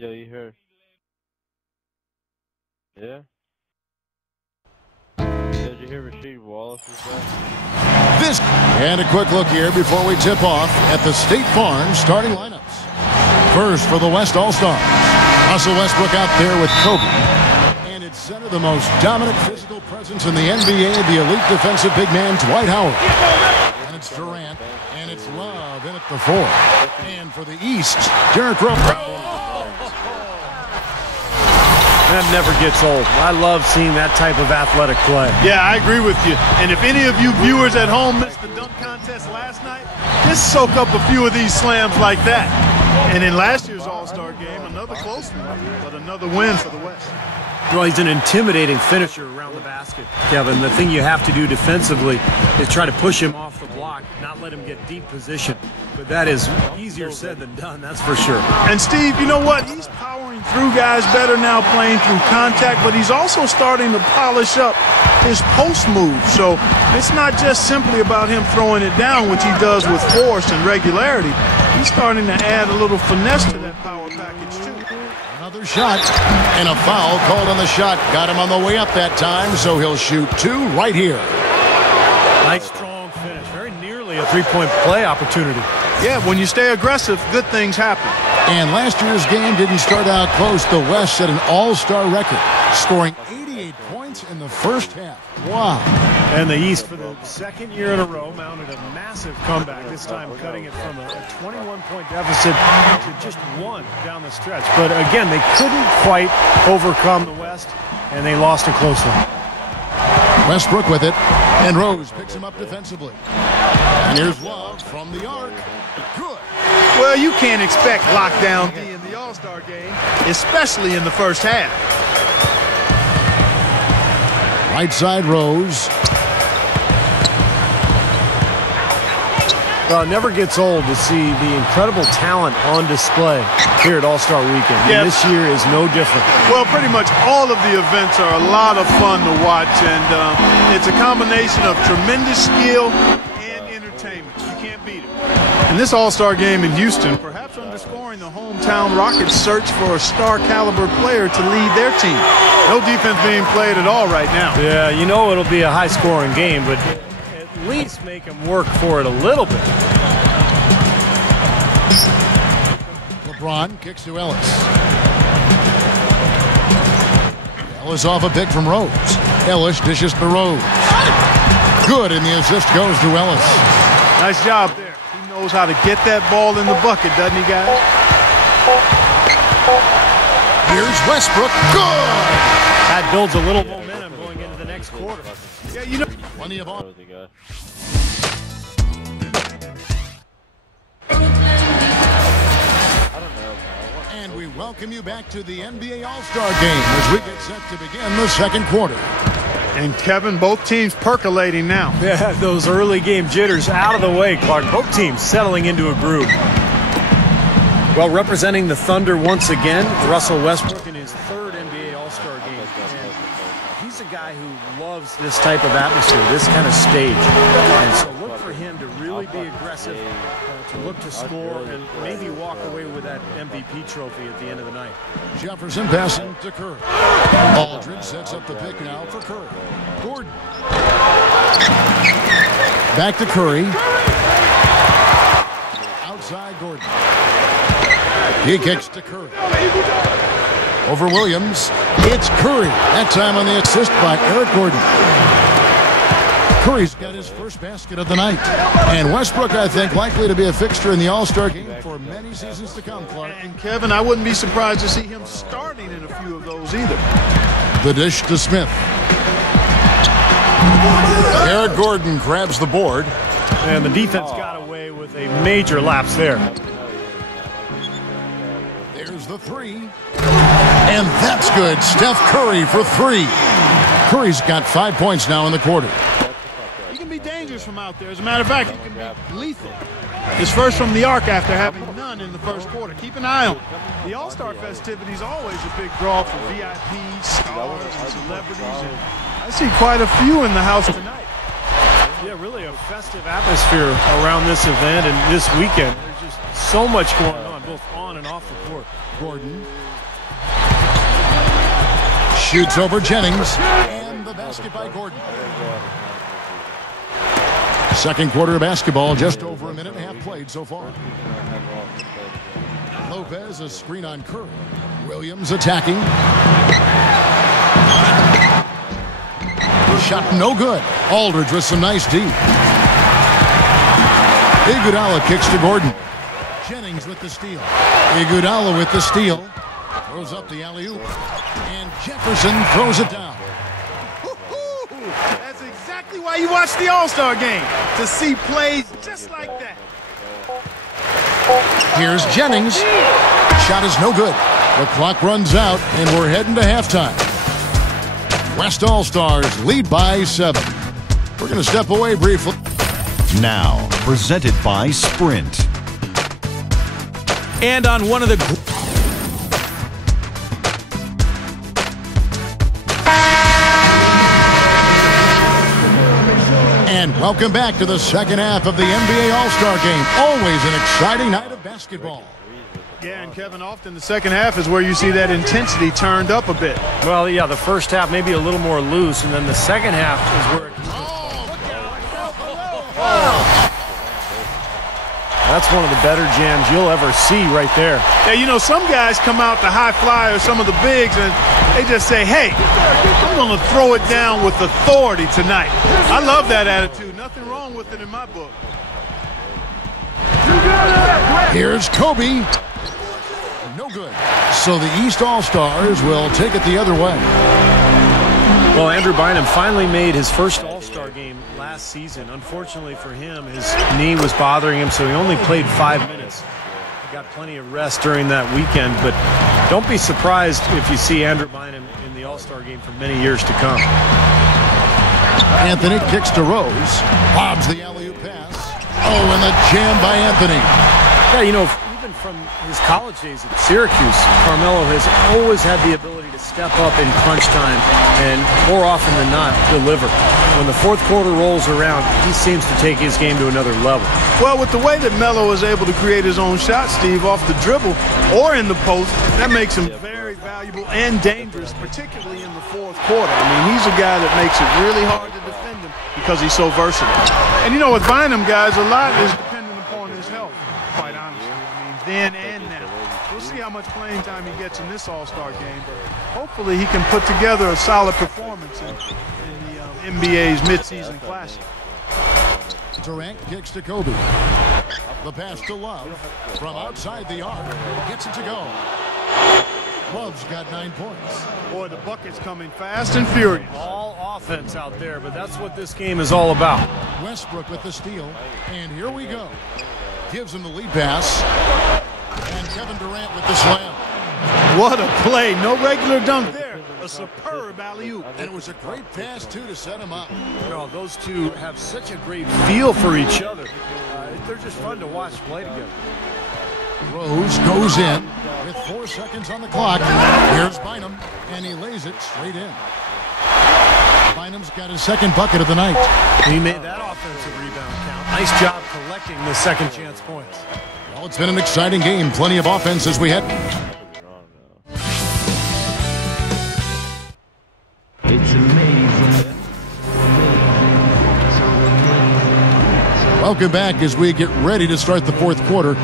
Yeah, you heard. Yeah. Did you hear Rasheed Wallace is back? This and a quick look here before we tip off at the State Farm starting lineups. First for the West All-Stars, Russell Westbrook out there with Kobe. And at center, the most dominant physical presence in the NBA, the elite defensive big man, Dwight Howard. And it's Durant, and it's Love in at the 4. And for the East, Derrick Rose. That never gets old. I love seeing that type of athletic play. Yeah, I agree with you. And if any of you viewers at home missed the dunk contest last night, just soak up a few of these slams like that. And in last year's All-Star game, another close one, but another win for the West. Well, he's an intimidating finisher around the basket, Kevin. The thing you have to do defensively is try to push him off the block, not let him get deep position. But that is easier said than done, that's for sure. And Steve, you know what? He's powering through guys better now, playing through contact, but he's also starting to polish up his post move. So it's not just simply about him throwing it down, which he does with force and regularity. He's starting to add a little finesse to that power package, too. Another shot, and a foul called on the shot. Got him on the way up that time, so he'll shoot 2 right here. Nice, strong finish. Very nearly a three-point play opportunity. Yeah, when you stay aggressive, good things happen. And last year's game didn't start out close. The West set an all-star record, scoring 88 points in the first half. Wow. And the East, for the second year in a row, mounted a massive comeback, this time cutting it from a 21-point deficit to just 1 down the stretch. But again, they couldn't quite overcome the West, and they lost a close one. Westbrook with it, and Rose picks him up defensively. And here's Love from the arc. Good. Well, you can't expect lockdown D in the All-Star game, especially in the first half. Right side Rose. Well, it never gets old to see the incredible talent on display here at All-Star Weekend. Yep. And this year is no different. Well, pretty much all of the events are a lot of fun to watch, and it's a combination of tremendous skill and entertainment. You can't beat it. In this All-Star game in Houston, perhaps underscoring the hometown Rockets' search for a star-caliber player to lead their team. No defense being played at all right now. Yeah, you know it'll be a high-scoring game, but at least make them work for it a little bit. LeBron kicks to Ellis. Ellis off a pick from Rose. Ellis dishes to Rose. Good, and the assist goes to Ellis. Nice job there. He knows how to get that ball in the bucket, doesn't he, guys? Here's Westbrook. Good! That builds a little momentum going into the next quarter. Yeah, you know. Plenty of on. And we welcome you back to the NBA All-Star Game as we get set to begin the second quarter. And Kevin, both teams percolating now. Yeah, those early game jitters out of the way, Clark. Both teams settling into a groove. Well, representing the Thunder once again, Russell Westbrook in his 3rd NBA All-Star game. And he's a guy who loves this type of atmosphere, this kind of stage. And so look for him to really be aggressive, to look to score, and maybe walk away with that MVP trophy at the end of the night. Jefferson passing to Curry. Aldridge sets up the pick now for Curry. Gordon. Back to Curry. Outside Gordon. He kicks to Curry. Over Williams. It's Curry. That time on the assist by Eric Gordon. Curry's got his first basket of the night. And Westbrook, I think, likely to be a fixture in the All-Star game for many seasons to come, Clark. And Kevin, I wouldn't be surprised to see him starting in a few of those either. The dish to Smith. Eric Gordon grabs the board. And the defense got away with a major lapse there. There's the 3. And that's good. Steph Curry for 3. Curry's got 5 points now in the quarter. He can be dangerous from out there. As a matter of fact, he can be lethal. His first from the arc after having none in the first quarter. Keep an eye on him. The All-Star festivities always a big draw for VIPs, stars, and celebrities. And I see quite a few in the house tonight. Yeah, really a festive atmosphere around this event and this weekend. There's just so much going on, both both on and off the court. Gordon shoots over Jennings, and the basket by Gordon. Second quarter of basketball, just over a minute and a half played so far. Lopez, a screen on Curry. Williams attacking. Shot no good. Aldridge with some nice D. Iguodala kicks to Gordon. Jennings with the steal. Iguodala with the steal. Throws up the alley-oop. And Jefferson throws it down. That's exactly why you watch the All-Star Game, to see plays just like that. Here's Jennings. Shot is no good. The clock runs out, and we're heading to halftime. West All-Stars lead by 7. We're going to step away briefly. Now, presented by Sprint. And on one of the... And welcome back to the second half of the NBA All-Star Game. Always an exciting night of basketball. Yeah, and Kevin, often the second half is where you see that intensity turned up a bit. Well, yeah, the first half maybe a little more loose, and then the second half is where it... That's one of the better jams you'll ever see right there. Yeah, you know, some guys come out to high fly or some of the bigs, and they just say, hey, I'm going to throw it down with authority tonight. I love that attitude. Nothing wrong with it in my book. Here's Kobe. No good. So the East All-Stars will take it the other way. Well, Andrew Bynum finally made his first All-Star game last season. Unfortunately for him, his knee was bothering him, so he only played 5 minutes. He got plenty of rest during that weekend, but don't be surprised if you see Andrew Bynum in the All-Star game for many years to come. Anthony kicks to Rose. Bobs the alley-oop pass. Oh, and the jam by Anthony. Yeah, you know, even from his college days at Syracuse, Carmelo has always had the ability to step up in crunch time and more often than not deliver. When the fourth quarter rolls around, he seems to take his game to another level. Well, with the way that Melo is able to create his own shot, Steve, off the dribble or in the post, that makes him very valuable and dangerous, particularly in the fourth quarter. I mean, he's a guy that makes it really hard to defend him because he's so versatile. And, you know, with Bynum, guys, a lot is dependent upon his health, quite honestly. I mean, then and now. We'll see how much playing time he gets in this All-Star game, but hopefully he can put together a solid performance in the NBA's midseason classic. Durant kicks to Kobe. The pass to Love from outside the arc. Gets it to go. Love's got 9 points. Boy, the bucket's coming fast and furious. All offense out there, but that's what this game is all about. Westbrook with the steal. And here we go. Gives him the lead pass. And Kevin Durant with the slam. What a play. No regular dunk there. A superb alley-oop. And it was a great pass, too, to set him up. Well, those two have such a great feel for each other. They're just fun to watch play together. Rose goes in with 4 seconds on the clock. Here's Bynum, and he lays it straight in. Bynum's got his second bucket of the night. He made that offensive rebound count. Nice job collecting the second chance points. Well, it's been an exciting game. Plenty of offense as we head. It's amazing. Welcome back as we get ready to start the fourth quarter.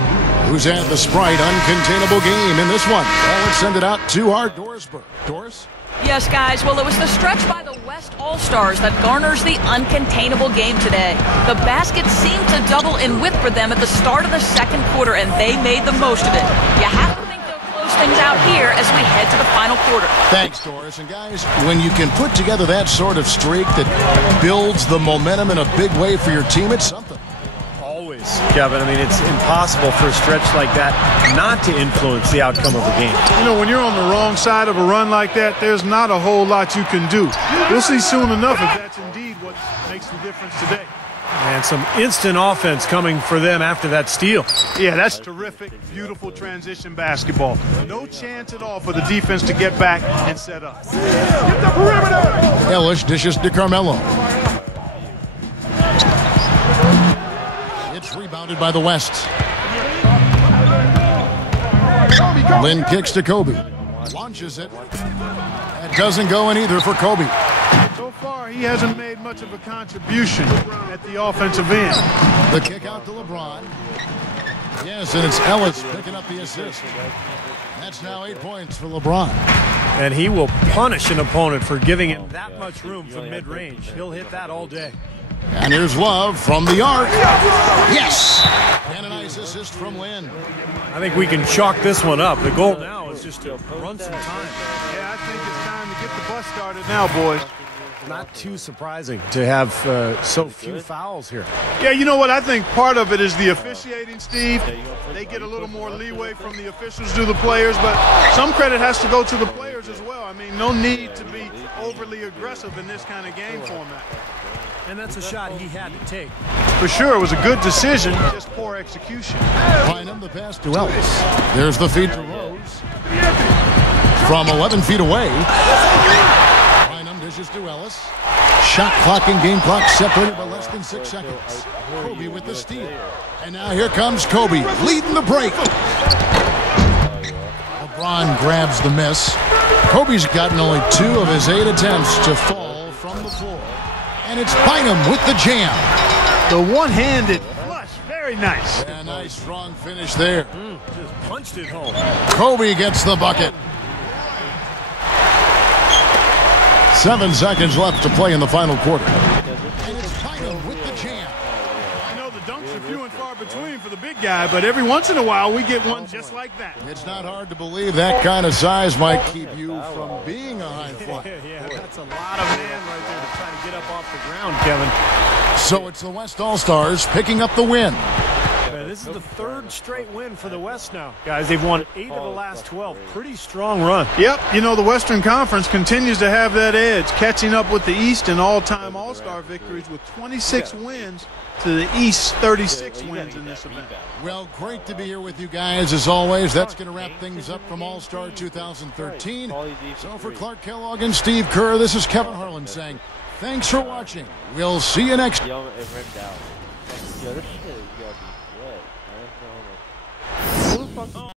Who's had the Sprite uncontainable game in this one? Well, let's send it out to our Dorisburg. Doris? Yes, guys. Well, it was the stretch by the West All-Stars that garners the uncontainable game today. The basket seemed to double in width for them at the start of the second quarter, and they made the most of it. You have to think they'll close things out here as we head to the final quarter. Thanks, Doris. And guys, when you can put together that sort of streak that builds the momentum in a big way for your team, it's something. Kevin, I mean, it's impossible for a stretch like that not to influence the outcome of a game. You know, when you're on the wrong side of a run like that, there's not a whole lot you can do. We'll see soon enough if that's indeed what makes the difference today. And some instant offense coming for them after that steal. Yeah, that's terrific, beautiful transition basketball. No chance at all for the defense to get back and set up. Get the perimeter! Ellis dishes to Carmelo. Rebounded by the West. Lynn kicks to Kobe. Launches it. That doesn't go in either for Kobe. So far, he hasn't made much of a contribution at the offensive end. The kick out to LeBron. Yes, and it's Ellis picking up the assist. That's now 8 points for LeBron. And he will punish an opponent for giving him that much room from mid-range. He'll hit that all day. And here's Love from the arc. Yes! And a nice assist from Lynn. I think we can chalk this one up. The goal now is just to run some time. Yeah, I think it's time to get the bus started now, boys. Not too surprising to have so few fouls here. Yeah, you know what? I think part of it is the officiating, Steve. They get a little more leeway from the officials to the players, but some credit has to go to the players as well. I mean, no need to be overly aggressive in this kind of game format. And that's a shot he had to take. For sure, it was a good decision, just poor execution. Bynum, the pass to Ellis. There's the feed to Rose. From 11 feet away. Bynum dishes to Ellis. Shot clock and game clock separated by less than 6 seconds. Kobe with the steal. And now here comes Kobe, leading the break. LeBron grabs the miss. Kobe's gotten only 2 of his 8 attempts to fall from the floor. And it's Bynum with the jam. The one-handed flush, very nice. A nice strong finish there. Just punched it home. Kobe gets the bucket. 7 seconds left to play in the final quarter. And it's Bynum with the jam. I know the dunks are few and far between for the big guy, but every once in a while we get one just like that. It's not hard to believe that kind of size might keep you from being a high flyer. Yeah, that's a lot of man right there to try to get up off the ground, Kevin. So it's the West All-Stars picking up the win. This is the 3rd straight win for the West now. Guys, they've won 8 of the last 12. Pretty strong run. Yep, you know, the Western Conference continues to have that edge, catching up with the East in all-time All-Star victories with 26 wins to the East 36 wins in this event. Well, great to be here with you guys as always. That's going to wrap things up from All-Star 2013. So for Clark Kellogg and Steve Kerr, this is Kevin Harlan saying thanks for watching. We'll see you next time. Yo, it rimmed out. Yo, this shit is gotta be wet. I don't know how much. Who the fuck?